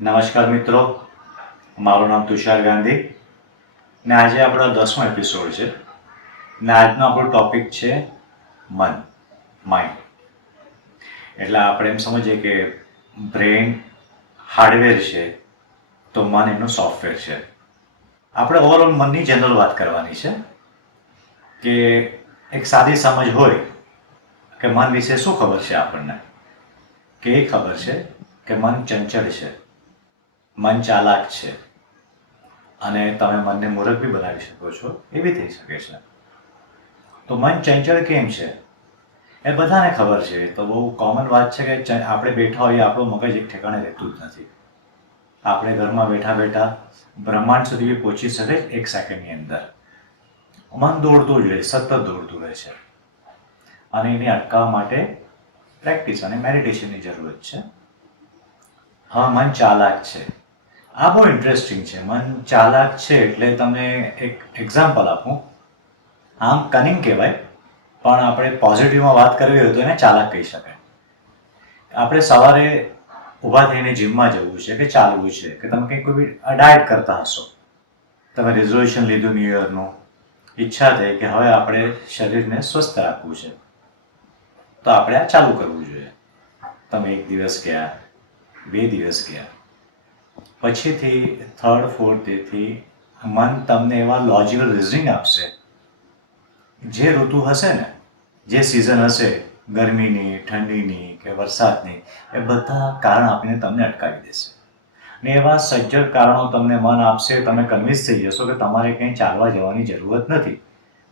નમસ્કાર મિત્રો, મારું નામ તુષાર ગાંધી ને આજે આપણો 10મો એપિસોડ છે ને આજનો આપણો ટોપિક છે મન, માઇન્ડ. એટલે આપણે એમ સમજીએ કે બ્રેઇન હાર્ડવેર છે તો મન એનું સોફ્ટવેર છે. આપણે ઓવરઓલ મનની જનરલ વાત કરવાની છે કે એક સાદી સમજ હોય કે મન વિશે શું ખબર છે આપણને, કે એ ખબર છે કે મન ચંચળ છે, મન ચાલાક છે અને તમે મનને મૂર્ખ બી બનાવી શકો છો, એ બી થઈ શકે છે. તો મન ચંચળ કેમ છે એ બધાને ખબર છે. તો બહુ કોમન વાત છે કે આપણે બેઠા હોઈએ, આપણું મગજ એક ઠેકાણે રહેતું જ નથી. આપણે ઘરમાં બેઠા બેઠા બ્રહ્માંડ સુધી બી પહોંચી શકે એક સેકન્ડની અંદર. મન દોડતું જ રહે, સતત દોડતું રહે છે અને એને અટકાવવા માટે પ્રેક્ટિસ અને મેડિટેશનની જરૂરત છે. હા, મન ચાલાક છે. આ બહુ ઇન્ટરેસ્ટિંગ છે. મન ચાલાક છે એટલે તમને એક એક્ઝામ્પલ આપું. આમ કનિંગ કહેવાય, પણ આપણે પોઝિટિવમાં વાત કરવી હોય તો એને ચાલાક કહી શકાય. આપણે સવારે ઊભા થઈને જીમમાં જવું છે કે ચાલવું છે, કે તમે કંઈક કોઈ ડાયટ કરતા હશો, તમે રિઝોલ્યુશન લીધું ન્યૂ યરનું, ઈચ્છા થઈ કે હવે આપણે શરીરને સ્વસ્થ રાખવું છે તો આપણે આ ચાલુ કરવું જોઈએ. તમે 1 દિવસ ગયા, 2 દિવસ ગયા, પછીથી 3rd 4th ડેથી મન તમને એવા લોજિકલ રિઝનિંગ આપશે. જે ઋતુ હશે ને, જે સિઝન હશે, ગરમીની, ઠંડીની કે વરસાદની, એ બધા કારણ આપીને તમને અટકાવી દેશે. ને એવા સજ્જડ કારણો તમને મન આપશે, તમે કન્વિન્સ થઈ જશો કે તમારે કંઈ ચાલવા જવાની જરૂરત નથી,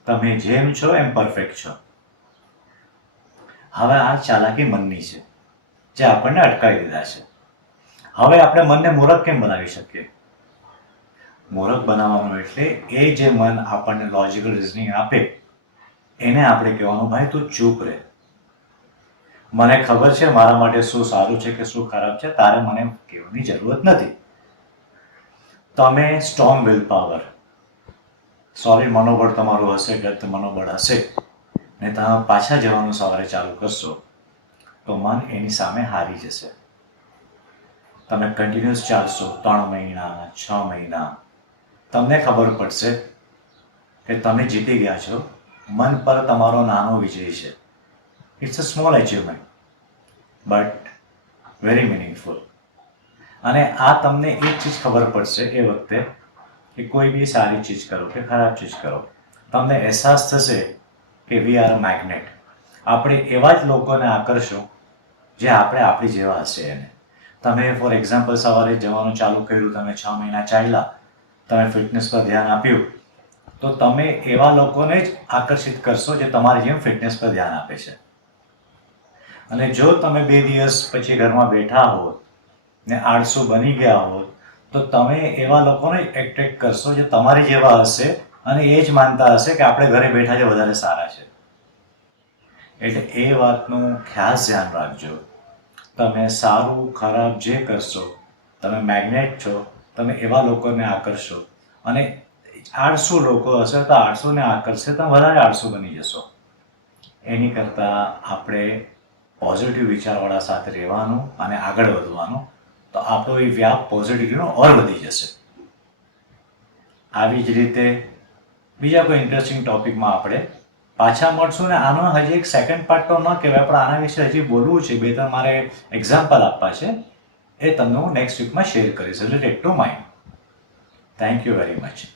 તમે જેમ છો એમ પરફેક્ટ છો. હવે આ ચાલાકી મનની છે જે આપણને અટકાવી દીધા છે. હવે આપણે મનને મૂર્ખ કેમ બનાવી શકીએ? મૂર્ખ બનાવવાનું એટલે એ જે મન આપણને લોજિકલ રિઝનિંગ આપે એને આપણે કહેવાનું, ભાઈ તું ચૂપ રહે, મને ખબર છે મારા માટે શું સારું છે કે શું ખરાબ છે, તારે મને કહેવાની જરૂરત નથી. તમે સ્ટ્રોંગ વિલ પાવર, સોલિડ મનોબળ તમારું હશે, ગત મનોબળ હશે ને તમે પાછા જવાનું સવારે ચાલુ કરશો તો મન એની સામે હારી જશે. તમે કન્ટિન્યુઅસ ચાલશો 3 મહિના, 6 મહિના, તમને ખબર પડશે કે તમે જીતી ગયા છો. મન પર તમારો નાનો વિજય છે. It's a small achievement but very meaningful. અને આ તમને એક ચીજ ખબર પડશે એ વખતે કે કોઈ બી સારી ચીજ કરો કે ખરાબ ચીજ કરો, તમને અહેસાસ થશે કે વી આર અ મેગ્નેટ. આપણે એવા જ લોકોને આકર્ષો જે આપણી જેવા હશે એને. તમે ફોર એક્ઝામ્પલ સવારે જવાનું ચાલુ કર્યું, તમે 6 મહિના ચાલ્યા, તમે ફિટનેસ પર ધ્યાન આપ્યું, તો તમે એવા લોકોને જ આકર્ષિત કરશો જે તમારી જેમ ફિટનેસ પર ધ્યાન આપે છે. અને જો તમે 2 દિવસ પછી ઘરમાં બેઠા હો ને આળસુ બની ગયા હો તો તમે એવા લોકોને એટ્રેક્ટ કરશો જે તમારી જેવા હશે અને એ જ માનતા હશે કે આપણે ઘરે બેઠા જે વધારે સારા છે. એટલે એ વાતનું ખાસ ધ્યાન રાખજો. તમે સારું ખરાબ જે કરશો, તમે મેગ્નેટ છો, તમે એવા લોકોને આકર્ષો. અને આળસુ લોકો હશે તો આળસુને આકર્ષશે, તમે વધારે આળસુ બની જશો. એની કરતાં આપણે પોઝિટિવ વિચારવાળા સાથે રહેવાનું અને આગળ વધવાનું, તો આપણો એ વ્યાપ પોઝિટિવિટીનો ઓર વધી જશે. આવી જ રીતે બીજા કોઈ ઇન્ટરેસ્ટિંગ ટોપિકમાં આપણે પાછા મળશું. ને આનો હજી એક સેકન્ડ પાર્ટ તો ન કહેવાય, પણ આના વિશે હજી બોલવું છે, 2-3 મારે એક્ઝામ્પલ આપવા છે, એ તમને હું નેક્સ્ટ વીકમાં શેર કરીશ related to mind. Thank you very much.